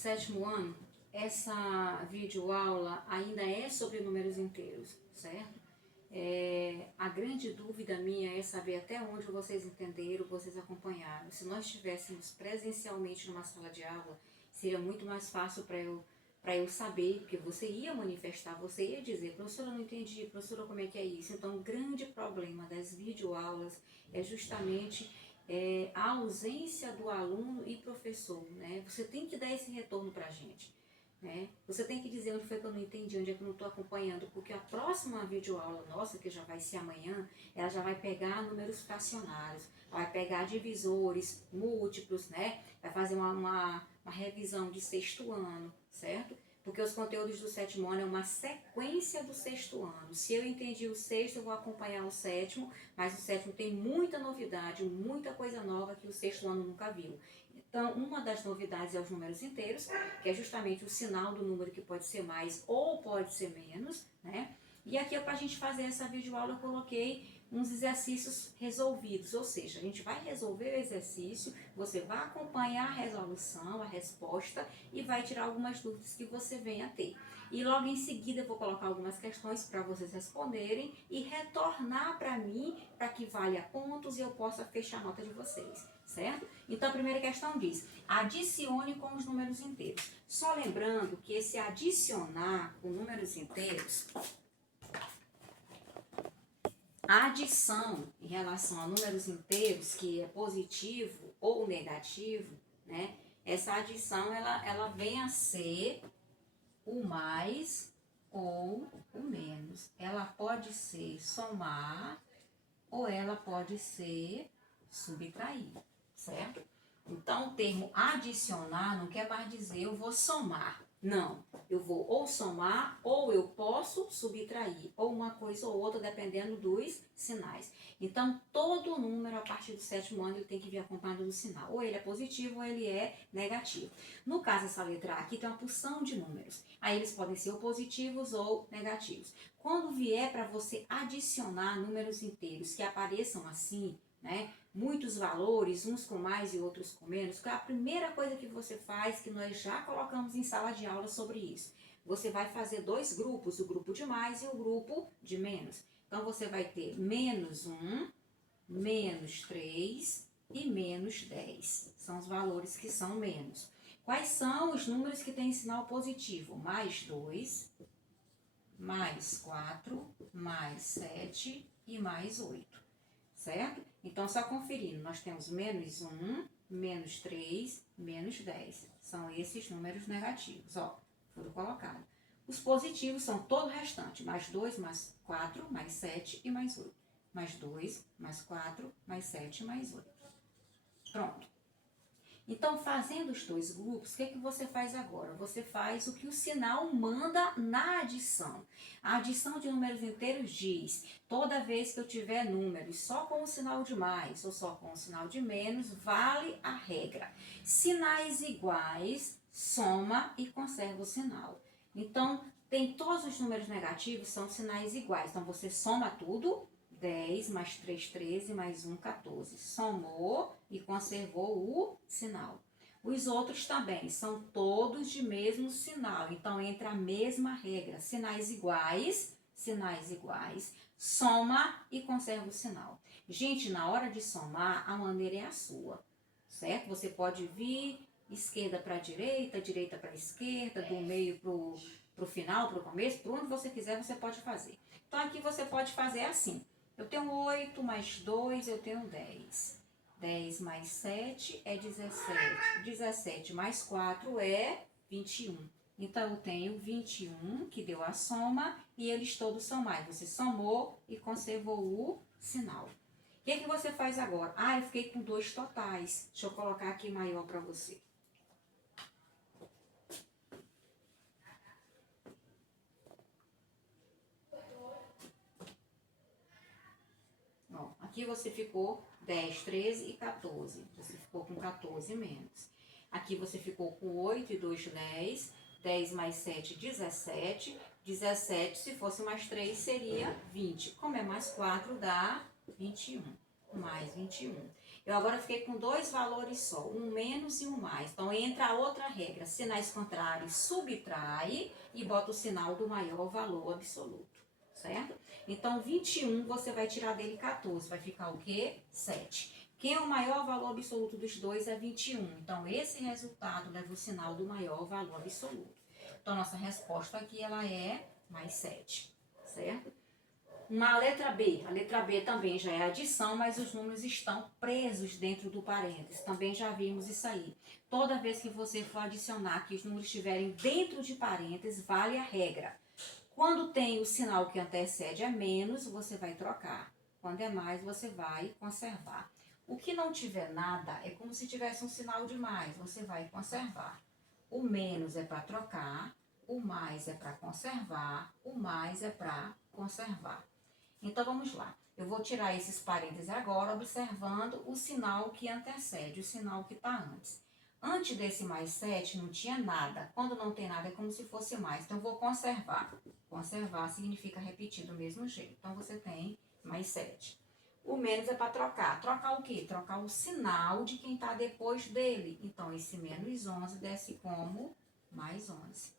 sétimo ano, essa videoaula ainda é sobre números inteiros, certo? A grande dúvida minha é saber até onde vocês entenderam, vocês acompanharam. Se nós estivéssemos presencialmente numa sala de aula, seria muito mais fácil para eu saber, porque você ia manifestar, você ia dizer, professora, eu não entendi, professora, como é que é isso? Então, o grande problema das videoaulas é justamente a ausência do aluno e professor, né? Você tem que dar esse retorno para a gente, né? Você tem que dizer onde foi que eu não entendi, onde é que eu não estou acompanhando, porque a próxima videoaula nossa, que já vai ser amanhã, ela já vai pegar números fracionários, vai pegar divisores múltiplos, né? Vai fazer uma revisão de sexto ano, certo? Porque os conteúdos do sétimo ano é uma sequência do sexto ano. Se eu entendi o sexto, eu vou acompanhar o sétimo, mas o sétimo tem muita novidade, muita coisa nova que o sexto ano nunca viu. Então, uma das novidades é os números inteiros, que é justamente o sinal do número que pode ser mais ou pode ser menos, né? E aqui, para a gente fazer essa videoaula, eu coloquei uns exercícios resolvidos, ou seja, a gente vai resolver o exercício, você vai acompanhar a resolução, a resposta e vai tirar algumas dúvidas que você venha a ter. E logo em seguida eu vou colocar algumas questões para vocês responderem e retornar para mim, para que valha pontos e eu possa fechar a nota de vocês, certo? Então a primeira questão diz, adicione com os números inteiros. Só lembrando que esse adicionar com números inteiros, a adição em relação a números inteiros, que é positivo ou negativo, né? Essa adição, ela vem a ser o mais ou o menos. Ela pode ser somar ou ela pode ser subtrair, certo? Então, o termo adicionar não quer mais dizer eu vou somar. Não, eu vou ou somar ou eu posso subtrair, ou uma coisa ou outra, dependendo dos sinais. Então, todo número a partir do sétimo ano ele tem que vir acompanhado do sinal. Ou ele é positivo ou ele é negativo. No caso, essa letra A aqui tem uma porção de números. Aí eles podem ser ou positivos ou negativos. Quando vier para você adicionar números inteiros que apareçam assim, né? Muitos valores, uns com mais e outros com menos, que é a primeira coisa que você faz, que nós já colocamos em sala de aula sobre isso. Você vai fazer dois grupos, o grupo de mais e o grupo de menos. Então, você vai ter menos 1, menos 3 e menos 10. São os valores que são menos. Quais são os números que têm sinal positivo? Mais 2, mais 4, mais 7 e mais 8. Certo? Então, só conferindo, nós temos menos 1, menos 3, menos 10. São esses números negativos, ó, foram colocados. Os positivos são todo o restante, mais 2, mais 4, mais 7 e mais 8. Mais 2, mais 4, mais 7 e mais 8. Pronto. Então, fazendo os dois grupos, o que você faz agora? Você faz o que o sinal manda na adição. A adição de números inteiros diz, toda vez que eu tiver números só com o sinal de mais ou só com o sinal de menos, vale a regra. Sinais iguais, soma e conserva o sinal. Então, tem todos os números negativos, são sinais iguais. Então, você soma tudo, 10 mais 3, 13, mais 1, 14. Somou e conservou o sinal. Os outros também são todos de mesmo sinal, então entra a mesma regra. Sinais iguais, soma e conserva o sinal. Gente, na hora de somar, a maneira é a sua, certo? Você pode vir esquerda para direita para esquerda, do meio para o final, para o começo, para onde você quiser, você pode fazer. Então, aqui você pode fazer assim. Eu tenho 8 mais 2, eu tenho 10. 10 mais 7 é 17. 17 mais 4 é 21. Então, eu tenho 21, que deu a soma, e eles todos são mais. Você somou e conservou o sinal. O que você faz agora? Ah, eu fiquei com 2 totais. Deixa eu colocar aqui maior para você. Aqui você ficou 10, 13 e 14. Você ficou com 14 menos. Aqui você ficou com 8 e 2, 10. 10 mais 7, 17. 17, se fosse mais 3, seria 20. Como é mais 4, dá 21. Mais 21. Eu agora fiquei com dois valores só, um menos e um mais. Então, entra a outra regra, sinais contrários, subtrai e bota o sinal do maior valor absoluto, certo? Então, 21, você vai tirar dele 14, vai ficar o quê? 7. Quem é o maior valor absoluto dos dois é 21. Então, esse resultado leva o sinal do maior valor absoluto. Então, nossa resposta aqui, ela é mais 7, certo? Uma letra B. A letra B também já é adição, mas os números estão presos dentro do parênteses. Também já vimos isso aí. Toda vez que você for adicionar, que os números estiverem dentro de parênteses, vale a regra. Quando tem o sinal que antecede é menos, você vai trocar. Quando é mais, você vai conservar. O que não tiver nada é como se tivesse um sinal de mais, você vai conservar. O menos é para trocar, o mais é para conservar, o mais é para conservar. Então, vamos lá. Eu vou tirar esses parênteses agora, observando o sinal que antecede, o sinal que está antes. Antes desse mais 7 não tinha nada. Quando não tem nada é como se fosse mais. Então, eu vou conservar. Conservar significa repetir do mesmo jeito. Então, você tem mais 7. O menos é para trocar. Trocar o quê? Trocar o sinal de quem está depois dele. Então, esse menos 11 desce como mais 11.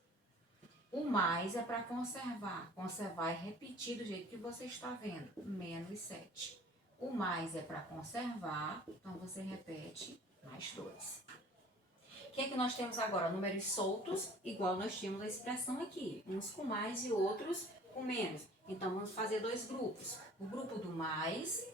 O mais é para conservar. Conservar é repetir do jeito que você está vendo. Menos 7. O mais é para conservar. Então, você repete mais 2. O que é que nós temos agora? Números soltos, igual nós tínhamos a expressão aqui. Uns com mais e outros com menos. Então, vamos fazer dois grupos. O grupo do mais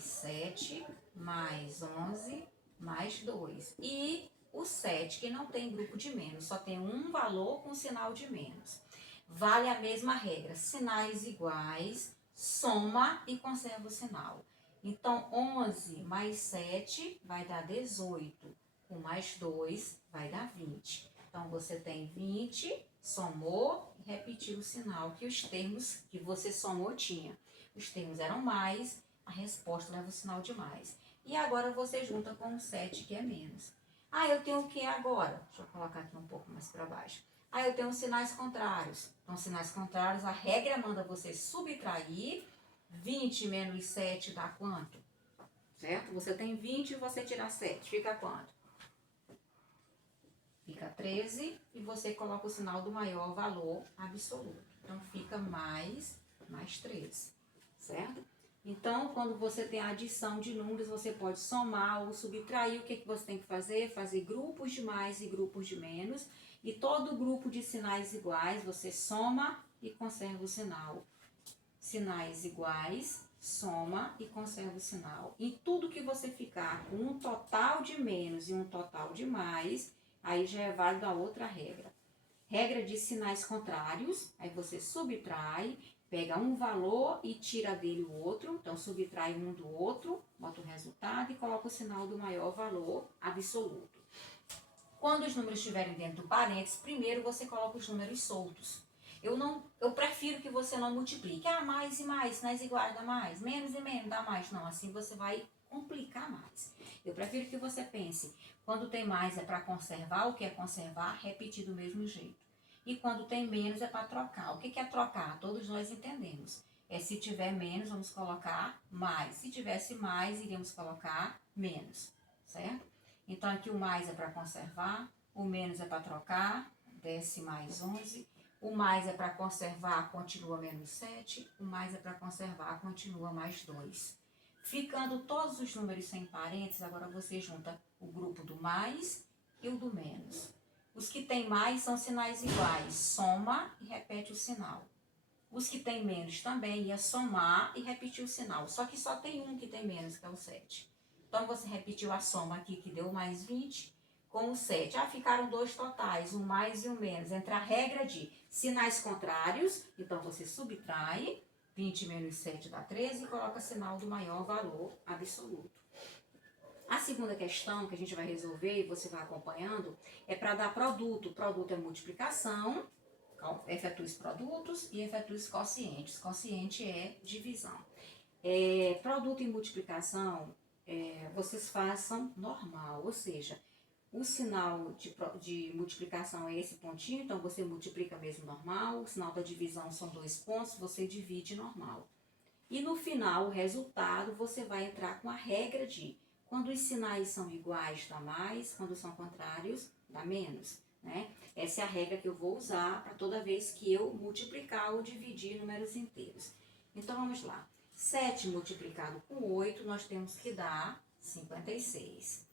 7, mais 11, mais 2. E o 7, que não tem grupo de menos, só tem um valor com sinal de menos. Vale a mesma regra, sinais iguais, soma e conserva o sinal. Então, 11 mais 7 vai dar 18, com mais 2 vai dar 20. Então, você tem 20, somou e repetiu o sinal que os termos que você somou tinha. Os termos eram mais, a resposta leva o sinal de mais. E agora você junta com o 7, que é menos. Ah, eu tenho o que agora? Deixa eu colocar aqui um pouco mais para baixo. Ah, eu tenho sinais contrários. Então, sinais contrários, a regra manda você subtrair. 20 menos 7 dá quanto? Certo? Você tem 20 e você tira 7. Fica quanto? Fica 13 e você coloca o sinal do maior valor absoluto. Então, fica mais 13. Certo? Então, quando você tem a adição de números, você pode somar ou subtrair. O que você tem que fazer? Fazer grupos de mais e grupos de menos. E todo grupo de sinais iguais, você soma e conserva o sinal. Sinais iguais, soma e conserva o sinal. E tudo que você ficar com um total de menos e um total de mais, aí já é válido a outra regra. Regra de sinais contrários, aí você subtrai, pega um valor e tira dele o outro, então subtrai um do outro, bota o resultado e coloca o sinal do maior valor absoluto. Quando os números estiverem dentro do parênteses, primeiro você coloca os números soltos. Eu prefiro que você não multiplique. Ah, mais e mais, sinais iguais dá mais, menos e menos dá mais. Não, assim você vai complicar mais. Eu prefiro que você pense, quando tem mais é para conservar, o que é conservar? Repetir do mesmo jeito. E quando tem menos é para trocar. O que é trocar? Todos nós entendemos. É se tiver menos, vamos colocar mais. Se tivesse mais, iríamos colocar menos, certo? Então, aqui o mais é para conservar, o menos é para trocar, desce mais 11. O mais é para conservar, continua menos 7. O mais é para conservar, continua mais 2. Ficando todos os números sem parênteses, agora você junta o grupo do mais e o do menos. Os que tem mais são sinais iguais, soma e repete o sinal. Os que tem menos também ia somar e repetir o sinal, só que só tem um que tem menos, que é o 7. Então, você repetiu a soma aqui, que deu mais 20, com o 7. Ah, ficaram dois totais, um mais e um menos. Entra a regra de sinais contrários, então você subtrai, 20 menos 7 dá 13 e coloca sinal do maior valor absoluto. A segunda questão que a gente vai resolver, e você vai acompanhando, é para dar produto. Produto é multiplicação, efetue os produtos e efetue os quocientes. Quociente é divisão. Produto e multiplicação, vocês façam normal, ou seja, o sinal de multiplicação é esse pontinho, então você multiplica mesmo normal. O sinal da divisão são 2 pontos, você divide normal. E no final, o resultado, você vai entrar com a regra de Quando os sinais são iguais, dá mais. Quando são contrários, dá menos, né? Essa é a regra que eu vou usar para toda vez que eu multiplicar ou dividir números inteiros. Então, vamos lá. 7 multiplicado com 8, nós temos que dar 56.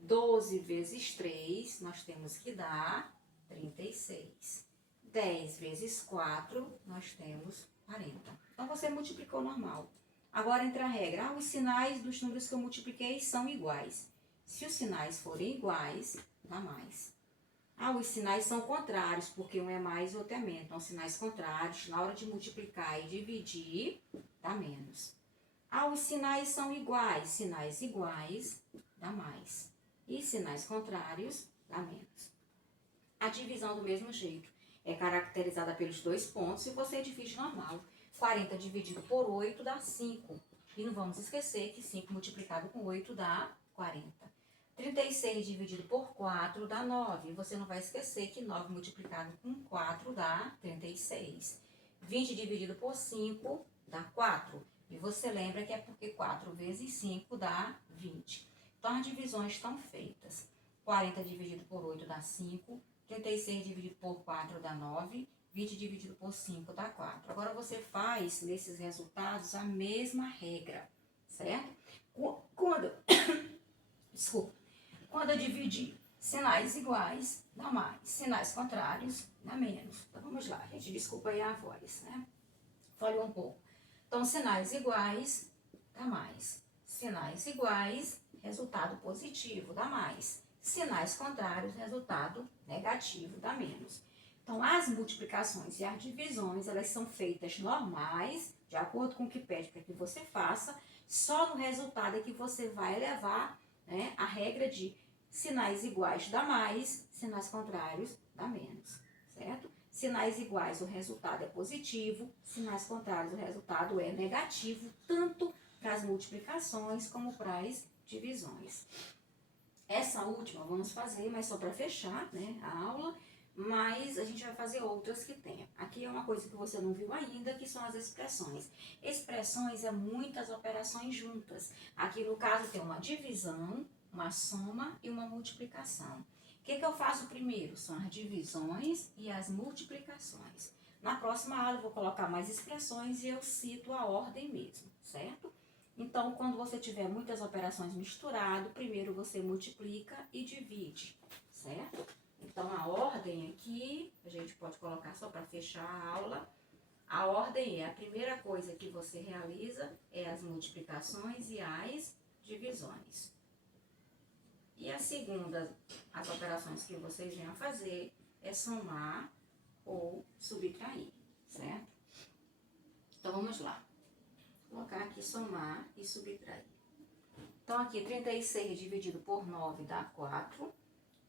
12 vezes 3, nós temos que dar 36. 10 vezes 4, nós temos 40. Então, você multiplicou normal. Agora entra a regra. Os sinais dos números que eu multipliquei são iguais. Se os sinais forem iguais, dá mais. Os sinais são contrários, porque um é mais e o outro é menos. Então, sinais contrários, na hora de multiplicar e dividir, dá menos. Os sinais são iguais. Sinais iguais, dá mais. E sinais contrários, dá menos. A divisão do mesmo jeito. É caracterizada pelos 2 pontos e você divide normal. 40 dividido por 8 dá 5. E não vamos esquecer que 5 multiplicado com 8 dá 40. 36 dividido por 4 dá 9. E você não vai esquecer que 9 multiplicado com 4 dá 36. 20 dividido por 5 dá 4. E você lembra que é porque 4 vezes 5 dá 20. Então, as divisões estão feitas. 40 dividido por 8 dá 5. 36 dividido por 4 dá 9. 20 dividido por 5 dá 4. Agora, você faz nesses resultados a mesma regra, certo? Quando eu dividir sinais iguais, dá mais. Sinais contrários, dá menos. Então, vamos lá, gente. Desculpa aí a voz, né? Falhou um pouco. Então, sinais iguais, dá mais. Sinais iguais, resultado positivo, dá mais. Sinais contrários, resultado negativo, dá menos. Então, as multiplicações e as divisões, elas são feitas normais, de acordo com o que pede para que você faça. Só no resultado é que você vai levar, né, a regra de sinais iguais dá mais, sinais contrários dá menos, certo? Sinais iguais, o resultado é positivo, sinais contrários, o resultado é negativo, tanto para as multiplicações como para as divisões. Essa última vamos fazer, mas só para fechar, né, a aula, mas a gente vai fazer outras que tenha. Aqui é uma coisa que você não viu ainda, que são as expressões. Expressões é muitas operações juntas. Aqui no caso tem uma divisão, uma soma e uma multiplicação. O que eu faço primeiro? São as divisões e as multiplicações. Na próxima aula eu vou colocar mais expressões e eu cito a ordem mesmo, certo? Então, quando você tiver muitas operações misturadas, primeiro você multiplica e divide, certo? Então, a ordem aqui, a gente pode colocar só para fechar a aula. A ordem é a primeira coisa que você realiza é as multiplicações e as divisões. E a segunda, as operações que vocês vêm a fazer é somar ou subtrair, certo? Então, vamos lá. Vou colocar aqui somar e subtrair. Então, aqui 36 dividido por 9 dá 4.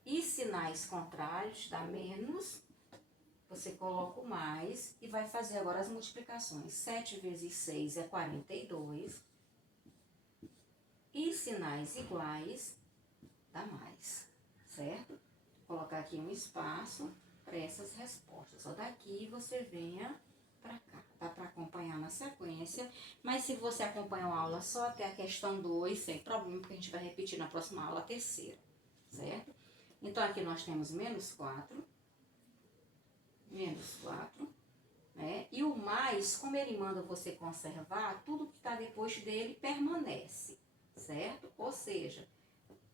E sinais contrários dá menos. Você coloca o mais e vai fazer agora as multiplicações. 7 vezes 6 é 42. E sinais iguais dá mais, certo? Vou colocar aqui um espaço para essas respostas. Só daqui você venha para cá. Dá para acompanhar na sequência, mas se você acompanhar a aula só até a questão 2, sem problema, porque a gente vai repetir na próxima aula a terceira, certo? Então, aqui nós temos menos 4, né? E o mais, como ele manda você conservar, tudo que está depois dele permanece, certo? Ou seja,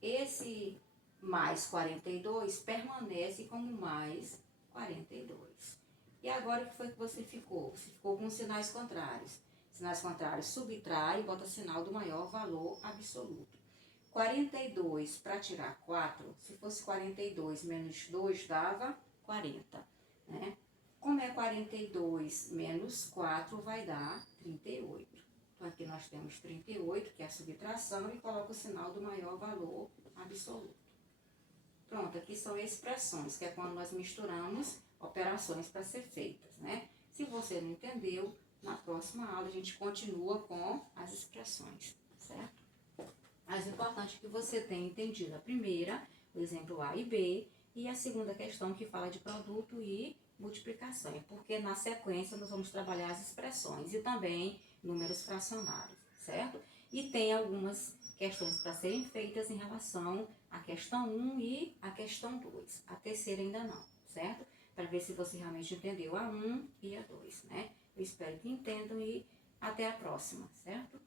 esse mais 42 permanece como mais 42. E agora, o que foi que você ficou? Você ficou com sinais contrários. Sinais contrários, subtrai e bota sinal do maior valor absoluto. 42 para tirar 4, se fosse 42 menos 2 dava 40, né? Como é 42 menos 4 vai dar 38. Então, aqui nós temos 38, que é a subtração, e coloca o sinal do maior valor absoluto. Pronto, aqui são expressões, que é quando nós misturamos operações para ser feitas, né? Se você não entendeu, na próxima aula a gente continua com as expressões, certo? Mas o importante é que você tenha entendido a primeira, o exemplo A e B, e a segunda questão que fala de produto e multiplicação, porque na sequência nós vamos trabalhar as expressões e também números fracionários, certo? E tem algumas questões para serem feitas em relação à questão 1 e à questão 2. A terceira ainda não, certo? Para ver se você realmente entendeu a 1 e a 2, né? Eu espero que entendam e até a próxima, certo?